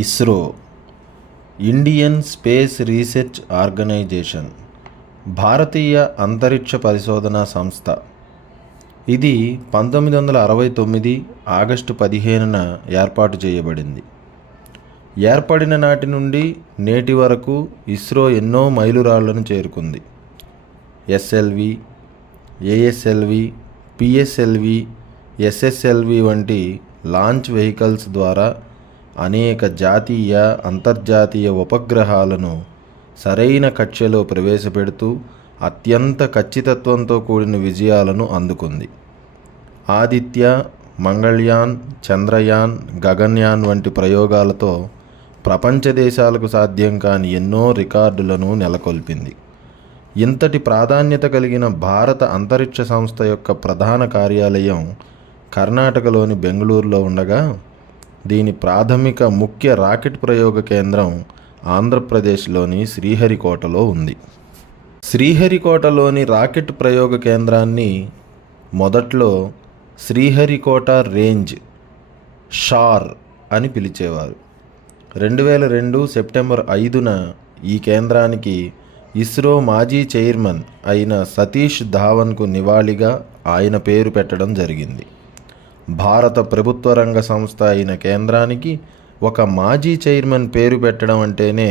ISRO Indian space research organisation భారతీయ అంతరిక్ష పరిశోధనా సంస్థ. ఇది 1969 ఆగస్టు 15న ఏర్పాటు చేయబడింది. ఏర్పడిన నాటి నుండి నేటి వరకు ఇస్రో ఎన్నో మైలురాళ్లను చేరుకుంది. ఎస్ఎల్వి, ఏఎస్ఎల్వి, పిఎస్ఎల్వి, ఎస్ఎస్ఎల్వి వంటి లాంచ్ వెహికల్స్ ద్వారా అనేక జాతీయ, అంతర్జాతీయ ఉపగ్రహాలను సరైన కక్ష్యలో ప్రవేశపెడుతూ అత్యంత ఖచ్చితత్వంతో కూడిన విజయాలను అందుకుంది. ఆదిత్య, మంగళయాన్, చంద్రయాన్, గగన్యాన్ వంటి ప్రయోగాలతో ప్రపంచ దేశాలకు సాధ్యం కాని ఎన్నో రికార్డులను నెలకొల్పింది. ఇంతటి ప్రాధాన్యత కలిగిన భారత అంతరిక్ష సంస్థ యొక్క ప్రధాన కార్యాలయం కర్ణాటకలోని బెంగళూరులో ఉండగా, దీని ప్రాథమిక ముఖ్య రాకెట్ ప్రయోగ కేంద్రం ఆంధ్రప్రదేశ్లోని శ్రీహరికోటలో ఉంది. శ్రీహరికోటలోని రాకెట్ ప్రయోగ కేంద్రాన్ని మొదట్లో శ్రీహరికోట రేంజ్ షార్ అని పిలిచేవారు. 2002 సెప్టెంబర్ 5న ఈ కేంద్రానికి ఇస్రో మాజీ చైర్మన్ అయిన సతీష్ ధావన్కు నివాళిగా ఆయన పేరు పెట్టడం జరిగింది. భారత ప్రభుత్వ రంగ సంస్థ అయిన కేంద్రానికి ఒక మాజీ చైర్మన్ పేరు పెట్టడం అంటేనే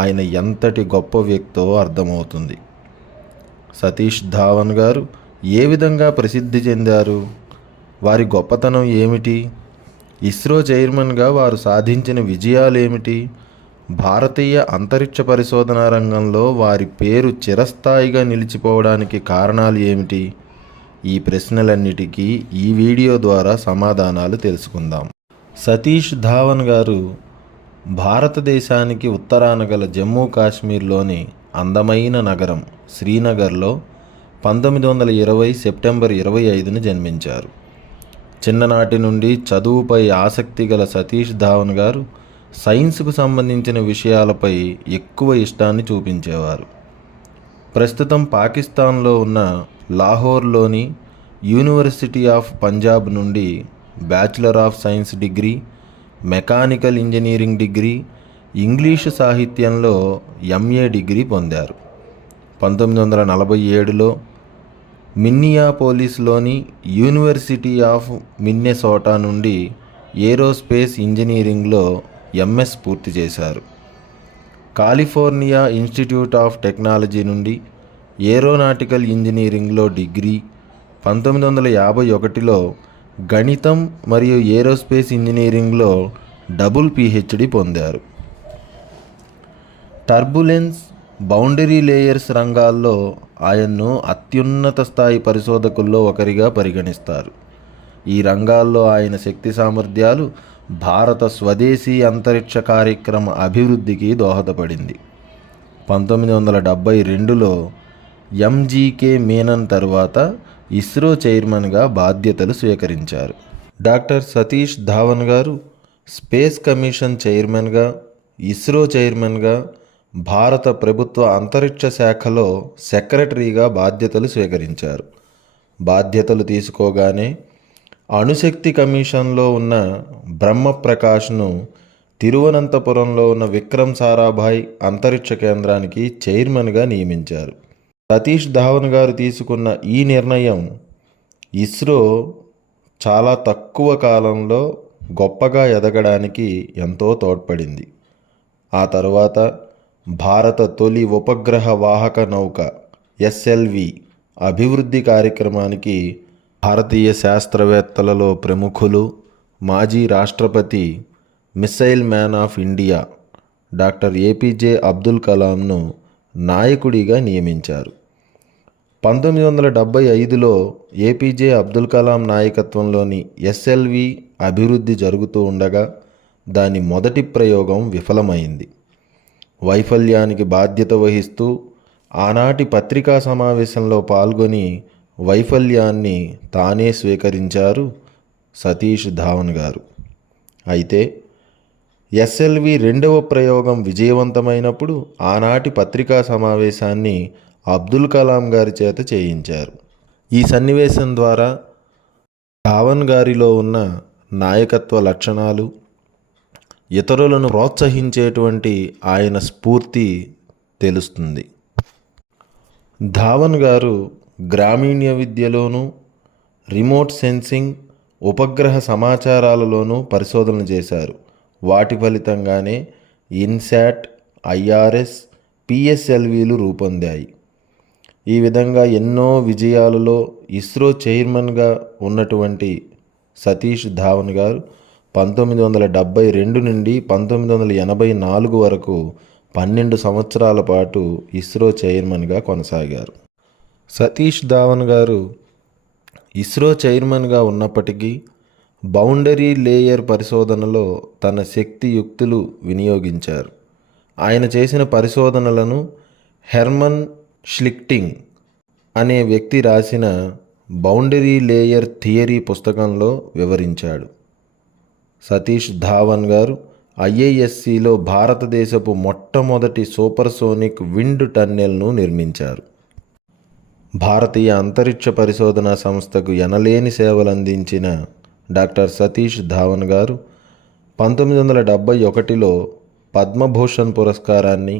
ఆయన ఎంతటి గొప్ప వ్యక్తో అర్థమవుతుంది. సతీష్ ధావన్ గారు ఏ విధంగా ప్రసిద్ధి చెందారు? వారి గొప్పతనం ఏమిటి? ఇస్రో చైర్మన్గా వారు సాధించిన విజయాలేమిటి? భారతీయ అంతరిక్ష పరిశోధనా రంగంలో వారి పేరు చిరస్థాయిగా నిలిచిపోవడానికి కారణాలు ఏమిటి? ఈ ప్రశ్నలన్నిటికీ ఈ వీడియో ద్వారా సమాధానాలు తెలుసుకుందాం. సతీష్ ధావన్ గారు భారతదేశానికి ఉత్తరాన గల జమ్మూ కాశ్మీర్లోని అందమైన నగరం శ్రీనగర్లో 1920 సెప్టెంబర్ 25న జన్మించారు. చిన్ననాటి నుండి చదువుపై ఆసక్తి గల సతీష్ ధావన్ గారు సైన్స్కు సంబంధించిన విషయాలపై ఎక్కువ ఇష్టాన్ని చూపించేవారు. ప్రస్తుతం పాకిస్తాన్లో ఉన్న లాహోర్లోని యూనివర్సిటీ ఆఫ్ పంజాబ్ నుండి bachelor of science degree, mechanical engineering degree, English సాహిత్యంలో ఎంఏ డిగ్రీ పొందారు. 1947లో మిన్నియాపోలిస్లోని యూనివర్సిటీ ఆఫ్ మిన్నెసోటా నుండి ఏరోస్పేస్ ఇంజనీరింగ్లో ఎంఎస్ పూర్తి చేశారు. కాలిఫోర్నియా ఇన్స్టిట్యూట్ ఆఫ్ టెక్నాలజీ నుండి ఏరోనాటికల్ ఇంజనీరింగ్లో డిగ్రీ, 1951లో గణితం మరియు ఏరోస్పేస్ ఇంజనీరింగ్లో డబుల్ పిహెచ్డి పొందారు. టర్బులెన్స్, బౌండరీ లేయర్స్ రంగాల్లో ఆయన్ను అత్యున్నత స్థాయి పరిశోధకుల్లో ఒకరిగా పరిగణిస్తారు. ఈ రంగాల్లో ఆయన శక్తి సామర్థ్యాలు భారత స్వదేశీ అంతరిక్ష కార్యక్రమ అభివృద్ధికి దోహదపడింది. 1972లో ఎంజీకే మీనన్ తరువాత ఇస్రో చైర్మన్గా బాధ్యతలు స్వీకరించారు. డాక్టర్ సతీష్ ధావన్ గారు స్పేస్ కమిషన్ చైర్మన్గా, ఇస్రో చైర్మన్గా, భారత ప్రభుత్వ అంతరిక్ష శాఖలో సెక్రటరీగా బాధ్యతలు స్వీకరించారు. బాధ్యతలు తీసుకోగానే అణుశక్తి కమిషన్లో ఉన్న బ్రహ్మప్రకాష్ను తిరువనంతపురంలో ఉన్న విక్రమ్ సారాభాయ్ అంతరిక్ష కేంద్రానికి చైర్మన్గా నియమించారు. సతీష్ ధావన్ గారు తీసుకున్న ఈ నిర్ణయం ఇస్రో చాలా తక్కువ కాలంలో గొప్పగా ఎదగడానికి ఎంతో తోడ్పడింది. ఆ తరువాత భారత తొలి ఉపగ్రహ వాహక నౌక ఎస్ఎల్వి అభివృద్ధి కార్యక్రమానికి భారతీయ శాస్త్రవేత్తలలో ప్రముఖులు, మాజీ రాష్ట్రపతి, missile man of India doctor APJ Abdul కలాంను నాయకుడిగా నియమించారు. 1975లో ఏపీజే అబ్దుల్ కలాం నాయకత్వంలోని ఎస్ఎల్వి అభివృద్ధి జరుగుతూ ఉండగా దాని మొదటి ప్రయోగం విఫలమైంది. వైఫల్యానికి బాధ్యత వహిస్తూ ఆనాటి పత్రికా సమావేశంలో పాల్గొని వైఫల్యాన్ని తానే స్వీకరించారు సతీష్ ధావన్ గారు. అయితే ఎస్ఎల్వి రెండవ ప్రయోగం విజయవంతమైనప్పుడు ఆనాటి పత్రికా సమావేశాన్ని అబ్దుల్ కలాం గారి చేత చేయించారు. ఈ సన్నివేశం ద్వారా ధావన్ గారిలో ఉన్న నాయకత్వ లక్షణాలు, ఇతరులను ప్రోత్సహించేటువంటి ఆయన స్ఫూర్తి తెలుస్తుంది. ధావన్ గారు గ్రామీణ విద్యలోనూ, రిమోట్ సెన్సింగ్, ఉపగ్రహ సమాచారాలలోనూ పరిశోధనలు చేశారు. వాటి ఫలితంగానే ఇన్శాట్, ఐఆర్ఎస్, పిఎస్ఎల్వీలు రూపొందాయి. ఈ విధంగా ఎన్నో విజయాలలో ఇస్రో చైర్మన్గా ఉన్నటువంటి సతీష్ ధావన్ గారు 1972 నుండి 1984 వరకు 12 సంవత్సరాల పాటు ఇస్రో చైర్మన్గా కొనసాగారు. సతీష్ ధావన్ గారు ఇస్రో చైర్మన్గా ఉన్నప్పటికీ బౌండరీ లేయర్ పరిశోధనలో తన శక్తియుక్తులు వినియోగించారు. ఆయన చేసిన పరిశోధనలను హెర్మన్ ష్లిక్టింగ్ అనే వ్యక్తి రాసిన బౌండరీ లేయర్ థియరీ పుస్తకంలో వివరించాడు. సతీష్ ధావన్ గారు ఐఐఎస్సిలో భారతదేశపు మొట్టమొదటి సూపర్సోనిక్ విండ్ టన్నెల్ను నిర్మించారు. భారతీయ అంతరిక్ష పరిశోధనా సంస్థకు ఎనలేని సేవలందించిన డాక్టర్ సతీష్ ధావన్ గారు 1971లో పద్మభూషణ్ పురస్కారాన్ని,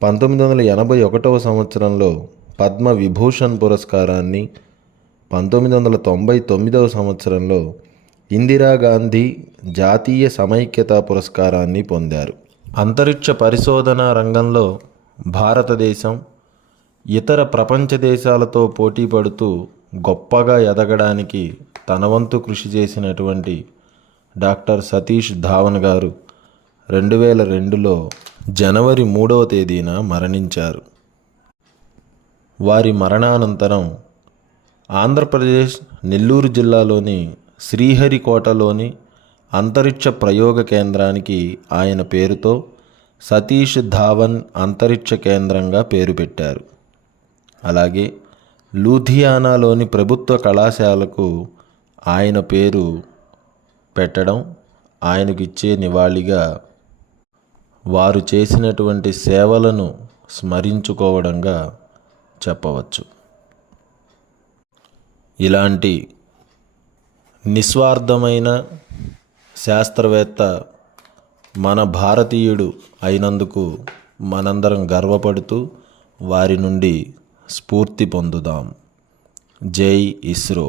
1981వ సంవత్సరంలో పద్మవిభూషణ్ పురస్కారాన్ని, 1999వ సంవత్సరంలో ఇందిరాగాంధీ జాతీయ సమైక్యతా పురస్కారాన్ని పొందారు. అంతరిక్ష పరిశోధన రంగంలో భారతదేశం ఇతర ప్రపంచ దేశాలతో పోటీ పడుతూ గొప్పగా ఎదగడానికి తన వంతు కృషి చేసినటువంటి డాక్టర్ సతీష్ ధావన్ గారు 2002లో జనవరి 3వ తేదీన మరణించారు. వారి మరణానంతరం ఆంధ్రప్రదేశ్ నెల్లూరు జిల్లాలోని శ్రీహరికోటలోని అంతరిక్ష ప్రయోగ కేంద్రానికి ఆయన పేరుతో సతీష్ ధావన్ అంతరిక్ష కేంద్రంగా పేరు పెట్టారు. అలాగే లూధియానాలోని ప్రభుత్వ కళాశాలకు ఆయన పేరు పెట్టడం ఆయనకు ఇచ్చే నివాళిగా వారు చేసినటువంటి సేవలను స్మరించుకోవడంగా చెప్పవచ్చు. ఇలాంటి నిస్వార్థమైన శాస్త్రవేత్త మన భారతీయుడు అయినందుకు మనందరం గర్వపడుతూ వారి నుండి స్ఫూర్తి పొందుదాం. జై ఇస్రో.